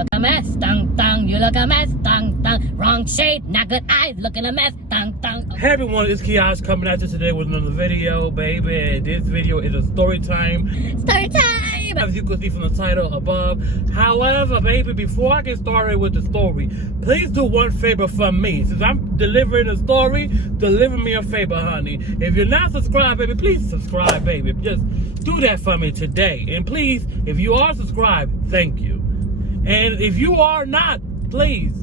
look a mess, dang, dang. You look a mess, dang, dang. Wrong shade, not good eyes, looking a mess, dang, dang. Hey everyone, it's Kiash coming at you today with another video, baby. This video is a story time. Story time! As you can see from the title above. However, baby, before I get started with the story, please do one favor for me. Since I'm delivering a story, deliver me a favor, honey. If you're not subscribed, baby, please subscribe, baby. Just do that for me today. And please, if you are subscribed, thank you. And if you are not, please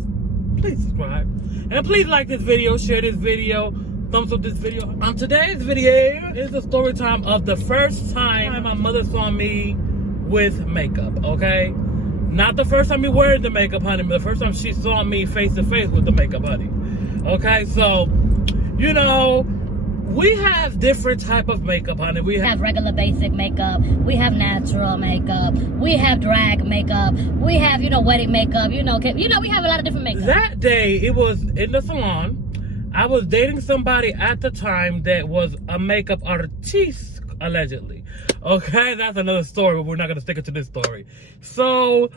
subscribe. And please like this video, share this video, thumbs up this video. On today's video is the story time of the first time my mother saw me with makeup, okay? Not the first time me wearing the makeup, honey, but the first time she saw me face to face with the makeup, honey. Okay, so, you know, we have different type of makeup, honey. We have regular basic makeup. We have natural makeup. We have drag makeup. We have, wedding makeup. We have a lot of different makeup. That day, it was in the salon. I was dating somebody at the time that was a makeup artiste, allegedly. Okay, that's another story, but we're not going to stick it to this story. So,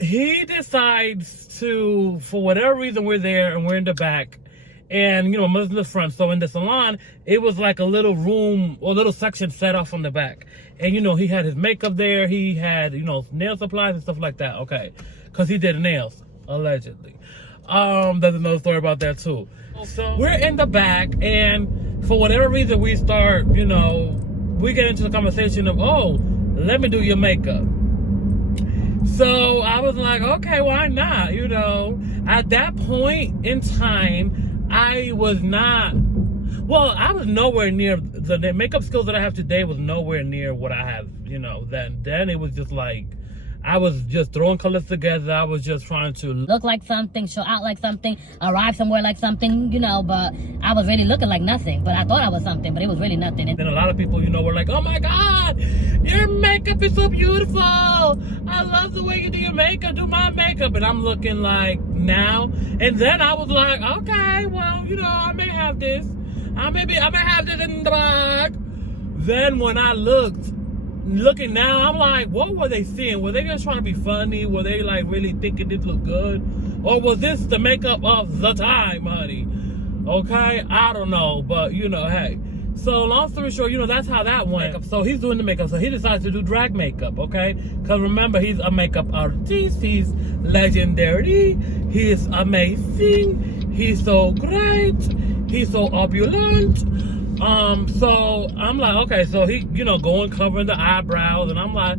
he decides to, for whatever reason, we're there and we're in the back. And, mother's in the front. So in the salon, it was like a little room or a little section set off on the back. And, he had his makeup there. He had, nail supplies and stuff like that. Okay. Because he did nails, allegedly. There's another story about that, too. So we're in the back. And for whatever reason, we start, we get into the conversation of, oh, let me do your makeup. So I was like, okay, why not? At that point in time, I was nowhere near, the makeup skills that I have today was nowhere near what I have, then it was just like, I was just throwing colors together. I was just trying to look like something, show out like something, arrive somewhere like something, but I was really looking like nothing. But I thought I was something, but it was really nothing. And then a lot of people, were like, oh my God, your makeup is so beautiful. I love the way you do your makeup, do my makeup. And I'm looking like now. And then I was like, okay, well, I may have this. I may have this in the bag. Then when I looking now, I'm like, what were they seeing? Were they just trying to be funny? Were they like really thinking this looked good? Or was this the makeup of the time, honey? Okay, I don't know, but hey. So long story short, that's how that went. So he's doing the makeup. So he decides to do drag makeup, okay? Because remember, he's a makeup artist. He's legendary. He's amazing. He's so great. He's so opulent. So I'm like, okay, so he, going covering the eyebrows, and I'm like,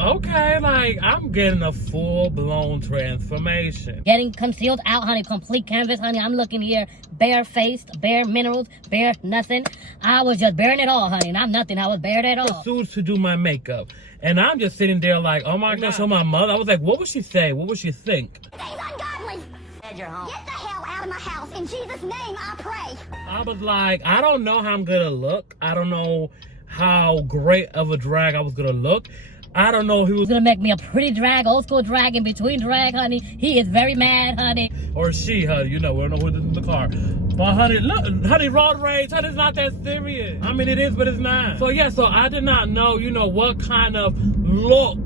okay, like, I'm getting a full-blown transformation. Getting concealed out, honey, complete canvas, honey. I'm looking here, bare-faced, bare minerals, bare nothing. I was just bearing it all, honey, not nothing. I was bare it all. Suits to do my makeup, and I'm just sitting there like, oh my gosh, so my mother, I was like, what would she say? What would she think? Things ungodly. Get the hell out of my house. In Jesus' name, I pray. I was like, I don't know how I'm gonna look. I don't know how great of a drag I was gonna look. I don't know if he was gonna make me a pretty drag, old school drag, in between drag, honey. He is very mad, honey. Or she, honey, we don't know who's in the car. But honey, look, honey, road rage, honey, it's not that serious. I mean, it is, but it's not. So yeah, so I did not know, what kind of look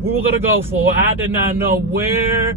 we were gonna go for. I did not know where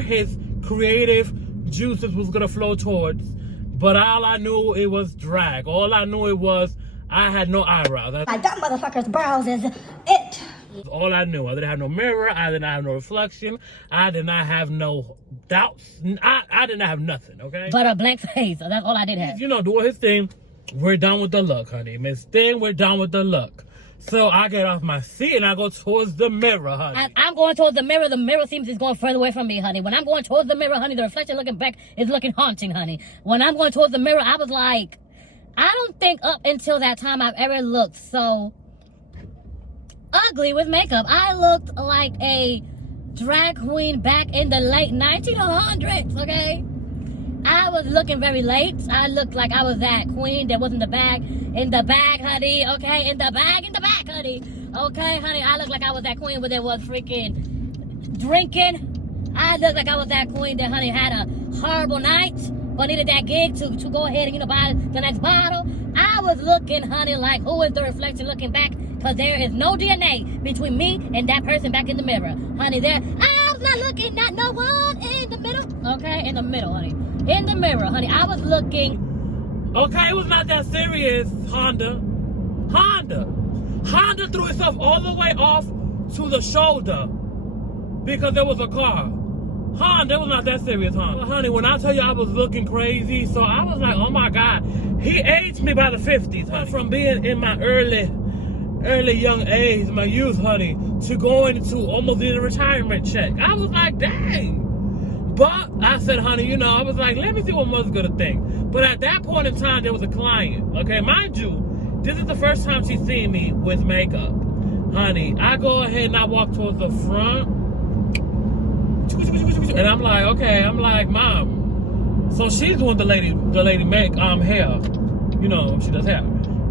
his creative juices was gonna flow towards. But all I knew, it was drag. All I knew it was, I had no eyebrows. Like, that motherfucker's brows is it. All I knew. I didn't have no mirror. I did not have no reflection. I did not have no doubts. I did not have nothing, okay? But a blank face. So that's all I did have. Doing his thing. We're done with the look, honey. Miss Thing, we're done with the look. So I get off my seat and I go towards the mirror, honey. I'm going towards the mirror. The mirror seems to be going further away from me, honey. When I'm going towards the mirror, honey, the reflection looking back is looking haunting, honey. When I'm going towards the mirror, I was like, I don't think up until that time I've ever looked so ugly with makeup. I looked like a drag queen back in the late 1900s, okay? I was looking very late. I looked like I was that queen that was in the bag, honey, okay? In the bag, honey. Okay, honey, I looked like I was that queen where there was freaking drinking. I looked like I was that queen that, honey, had a horrible night, but needed that gig to go ahead and, buy the next bottle. I was looking, honey, like, who is the reflection looking back? Because there is no DNA between me and that person back in the mirror. Honey, I was not looking at no one in the middle. Okay, in the middle, honey. In the mirror, honey. I was looking. Okay, it was not that serious, Honda. Honda threw itself all the way off to the shoulder because there was a car. Honda, it was not that serious, Honda. Honey, when I tell you I was looking crazy, so I was like, oh my God. He aged me by the 50s, honey. From being in my early young age, my youth, honey, to going into almost in a retirement check. I was like, dang. But I said, honey, you know, I was like, let me see what mother's gonna think. But at that point in time, there was a client. Okay, mind you, this is the first time she's seen me with makeup. Honey, I go ahead and I walk towards the front. And I'm like, okay, I'm like, Mom. So she's doing the lady make hair. You know, she does hair.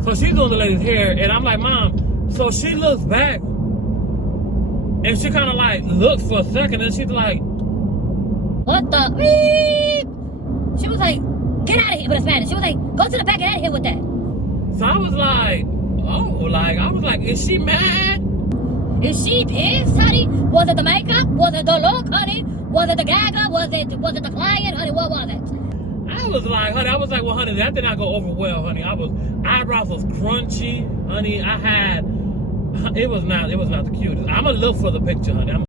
So she's doing the lady's hair, and I'm like, Mom. So she looks back, and she kind of like looks for a second, and she's like, what the beep? She was like, get out of here with a Spanish. She was like, go to the back and out of here with that. So I was like, oh, like, I was like, is she mad? Is she pissed, honey? Was it the makeup? Was it the look, honey? Was it the gagger? Was it the client, honey? What was it? I was like, honey, well, honey, that did not go over well, honey. Eyebrows was crunchy, honey. It was not the cutest. I'm gonna look for the picture, honey. I'm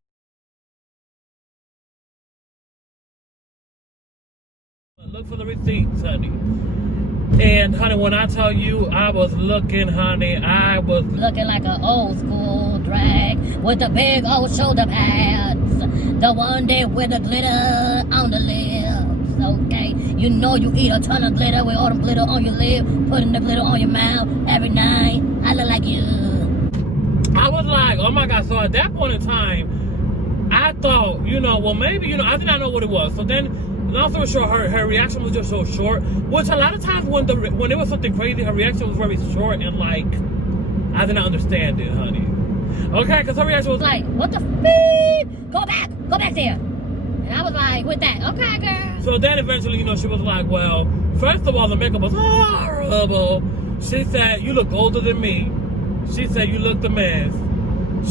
gonna look for the receipts, honey. And honey, when I tell you I was looking, honey, I was looking like an old school drag with the big old shoulder pads, the one there with the glitter on the lips. Okay, you know you eat a ton of glitter with all the glitter on your lip, putting the glitter on your mouth every night. I look like you. I was like, oh my God. So at that point in time, I thought, you know, well maybe, you know, I did not know what it was. So then, long story short, her reaction was just so short. Which a lot of times when it was something crazy, her reaction was very short and like, I did not understand it, honey. Okay, because her reaction was like, what the beep? Go back there. And I was like, with that, okay, girl. So then eventually, you know, she was like, well, first of all, the makeup was horrible. She said, you look older than me. She said, you look the mess.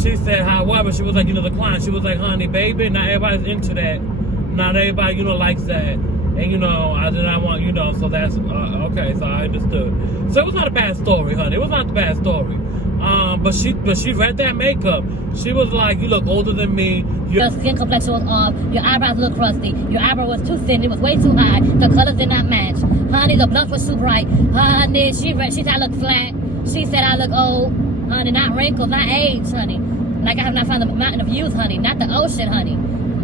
She said, however, she was like, you know, the client. She was like, honey, baby, not everybody's into that. Not everybody, you know, likes that. And, you know, I did not want, you know, so that's, okay, so I understood. So it was not a bad story, honey. It was not a bad story. But she read that makeup. She was like, you look older than me. Your skin complexion was off. Your eyebrows look crusty. Your eyebrow was too thin. It was way too high. The colors did not match. Honey, the blush was too bright. Honey, she said I look flat. She said I look old. Honey, not wrinkles, not age, honey. Like I have not found the mountain of youth, honey. Not the ocean, honey.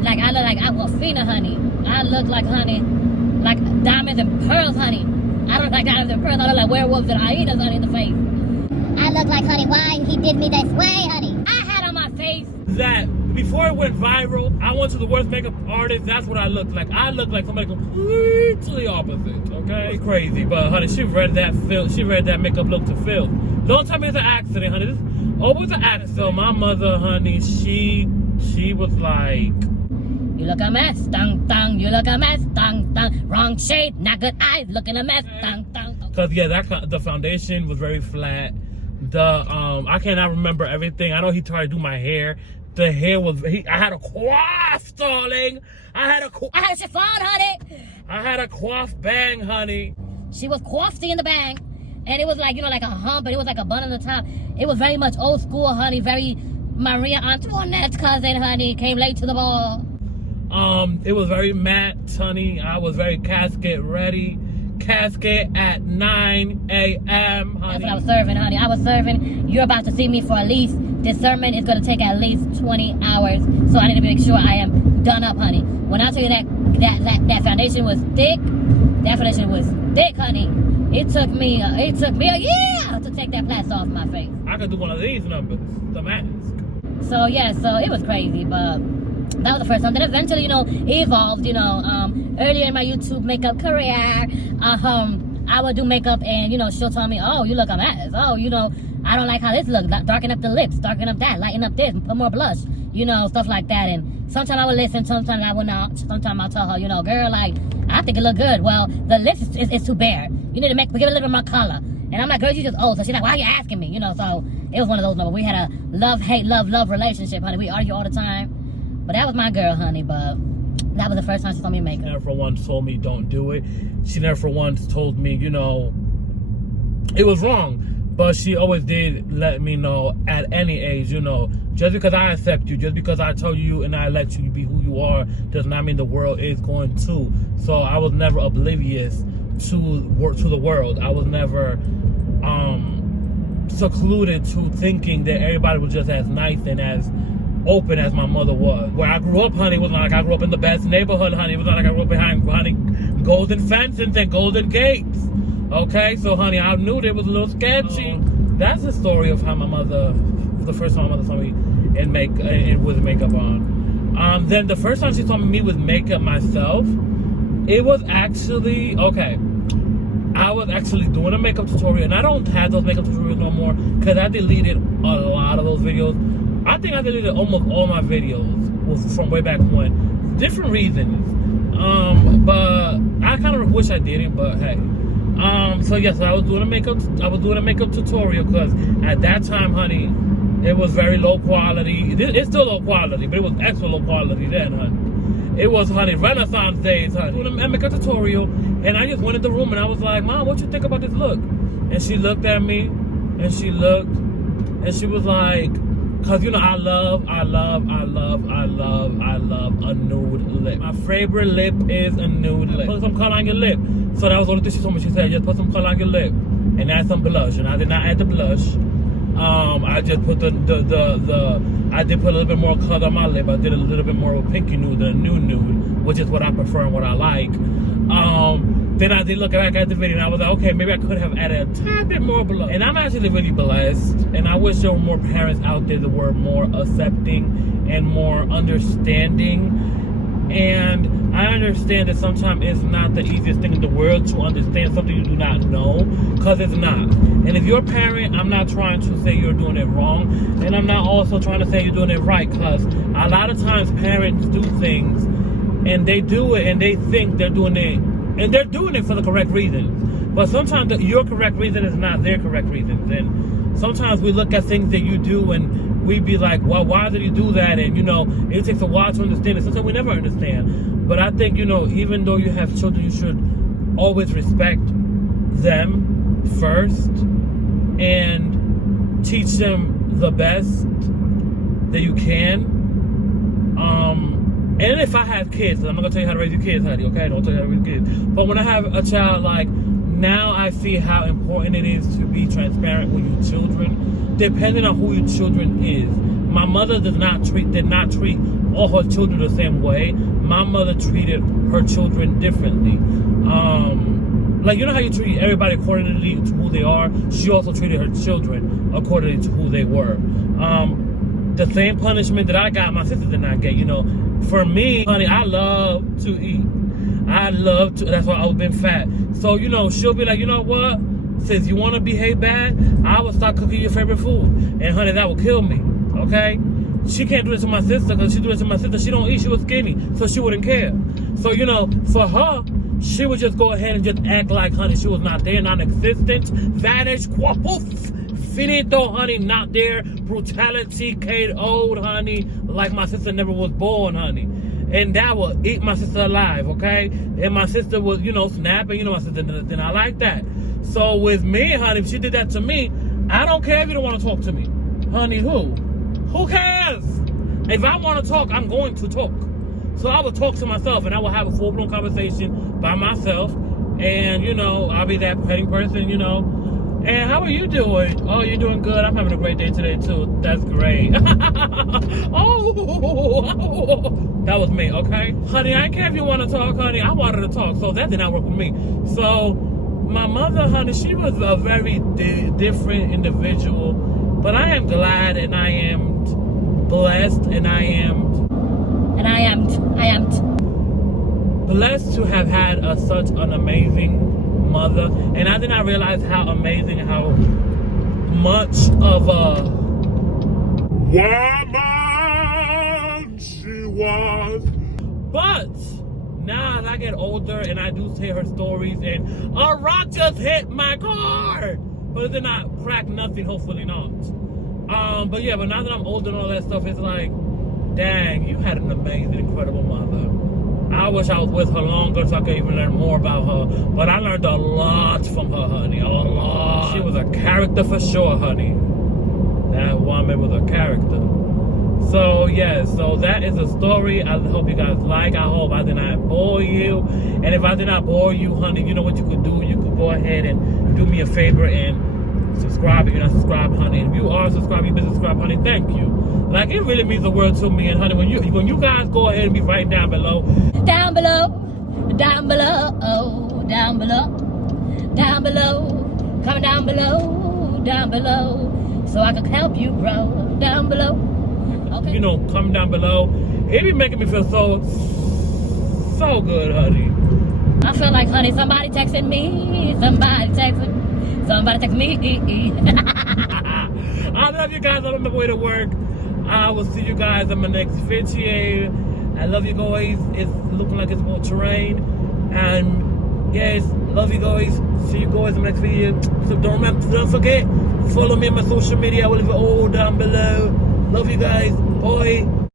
Like I look like Aquafina, honey. I look like, honey, like diamonds and pearls, honey. I look like diamonds and pearls. I look like werewolves and hyenas, honey, in the face. I look like, honey, why he did me this way, honey? I had on my face that before it went viral, I went to the worst makeup artist. That's what I looked like. I looked like somebody completely opposite. Okay, crazy, but honey, she read that makeup look to filth. Don't tell me it's an accident, honey. This always an accident. So my mother, honey, she was like, you look a mess, dang dang. You look a mess, dang dang. Wrong shade, not good eyes, looking a mess, dang dang. Cause yeah, the foundation was very flat. I cannot remember everything. I know he tried to do my hair. The hair was I had a coif, darling. I had a chiffon, honey. I had a coif bang, honey. She was coifty in the bang, and it was like, you know, like a hump, but it was like a bun on the top. It was very much old school, honey. Very Maria Antoinette's cousin, honey. Came late to the ball. It was very matte, honey. I was very casket ready. Casket at 9 a.m., honey. That's what I was serving, honey. I was serving. You're about to see me for at least, this sermon is going to take at least 20 hours. So I need to make sure I am done up, honey. When I tell you that foundation was thick, that foundation was thick, honey. It took me a year to take that plaster off my face. I could do one of these numbers, the mask. So yeah, so it was crazy, but that was the first time. Then eventually, you know, it evolved, you know, earlier in my YouTube makeup career, I would do makeup and, you know, she'll tell me, oh, you look a mess. Oh, you know, I don't like how this looks. Darken up the lips, darken up that, lighten up this, put more blush, you know, stuff like that. And sometimes I would listen, sometimes I would not. Sometimes I'll tell her, you know, girl, like, I think it look good. Well, the lips is too bare. You need to give it a little bit more color. And I'm like, girl, you just old. So she's like, why are you asking me? You know, so it was one of those moments. We had a love-hate, love-love relationship, honey. We argue all the time. But that was my girl, honey. But that was the first time she saw me make She it. never for once told me don't do it. She never for once told me, you know, it was wrong. But she always did let me know at any age, you know, just because I accept you, just because I tell you and I let you be who you are, does not mean the world is going to. So I was never oblivious to the world. I was never secluded to thinking that everybody was just as nice and as open as my mother was. Where I grew up, honey, it was not like I grew up in the best neighborhood, honey. It was not like I grew up behind golden fences and golden gates. Okay, so honey, I knew it was a little sketchy. That's the story of how my mother, the first time my mother saw me with makeup on. Then the first time she saw me with makeup myself, it was actually, okay, I was actually doing a makeup tutorial, and I don't have those makeup tutorials no more because I deleted a lot of those videos. I think I deleted almost all my videos from way back when. Different reasons. But I kind of wish I didn't, but hey. So yes, I was doing a makeup tutorial because at that time, honey, it was very low quality. It's still low quality, but it was extra low quality then, honey. It was, honey, Renaissance days, honey. Doing a makeup tutorial, and I just went in the room and I was like, Mom, what you think about this look? And she looked at me, and she looked, and she was like, cause you know I love a nude lip. My favorite lip is a nude lip. Put some color on your lip. So that was the only thing she told me. She said, just put some color on your lip and add some blush. And I did not add the blush. I just put I did put a little bit more color on my lip. I did a little bit more of a pinky nude than a nude, which is what I prefer and what I like. Then I did look back at the video and I was like, okay, maybe I could have added a tad bit more blush. And I'm actually really blessed. And I wish there were more parents out there that were more accepting and more understanding. And I understand that sometimes it's not the easiest thing in the world to understand something you do not know, because it's not. And if you're a parent, I'm not trying to say you're doing it wrong, and I'm not also trying to say you're doing it right, because a lot of times parents do things, and they do it, and they think they're doing it, and they're doing it for the correct reasons. But sometimes your correct reason is not their correct reasons, and sometimes we look at things that you do, and we be like, well, why did you do that? And, you know, it takes a while to understand it. Sometimes we never understand. But I think, you know, even though you have children, you should always respect them first and teach them the best that you can. And if I have kids, I'm not going to tell you how to raise your kids, honey, okay? I don't tell you how to raise your kids. But when I have a child, like, now I see how important it is to be transparent with your children, depending on who your children is. My mother did not treat all her children the same way. My mother treated her children differently. Like, you know how you treat everybody accordingly to who they are? She also treated her children accordingly to who they were. The same punishment that I got, my sister did not get, you know. For me, honey, I love to eat. That's why I've been fat. So, you know, she'll be like, you know what? Since you want to behave bad, I will start cooking your favorite food. And honey, that will kill me, okay? She can't do this to my sister, because she do it to my sister, she don't eat, she was skinny, so she wouldn't care. So, you know, for her, she would just go ahead and just act like, honey, she was not there, non-existent, vanished, poof, finito, honey, not there, brutality, KO'd, honey, like my sister never was born, honey. And that will eat my sister alive, okay? And my sister was, you know, snapping, you know, my sister did not like that. So with me, honey, if she did that to me, I don't care if you don't want to talk to me. Honey, who? Who cares? If I want to talk, I'm going to talk. So I will talk to myself, and I will have a full-blown conversation by myself. And, you know, I'll be that petting person, you know. And how are you doing? Oh, you're doing good. I'm having a great day today, too. That's great. Oh, that was me, okay? Honey, I care if you want to talk, honey. I wanted to talk, so that did not work with me. So my mother, honey, she was a very different individual. But I am glad, and I am blessed, and I am blessed to have had such an amazing mother. And I did not realize how amazing, how much of a woman she was. But now as I get older and I do hear her stories, and a rock just hit my car, but it did not crack nothing, hopefully not. But yeah, but now that I'm older and all that stuff, it's like, dang, you had an amazing, incredible mother. I wish I was with her longer so I could even learn more about her. But I learned a lot from her, honey. A lot. She was a character for sure, honey. That woman was a character. So, yeah, so that is a story I hope you guys like. I hope I did not bore you. And if I did not bore you, honey, you know what you could do? You could go ahead and do me a favor and subscribe if you're not subscribed, honey. If you are subscribed, you've been subscribed, honey, thank you. Like, it really means the world to me. And, honey, when you guys go ahead and be right down below. Down below, down below, down below, down below. Coming down below, so I can help you grow. Down below. Okay. You know, come down below. It be making me feel so good, honey. I feel like, honey, somebody texting me. Somebody text me. I love you guys. I'm on my way to work. I will see you guys on my next video. I love you guys. It's looking like it's more terrain. And yes, love you guys. See you guys in the next video. So don't forget, follow me on my social media. I will leave it all down below. Love you guys. Bye.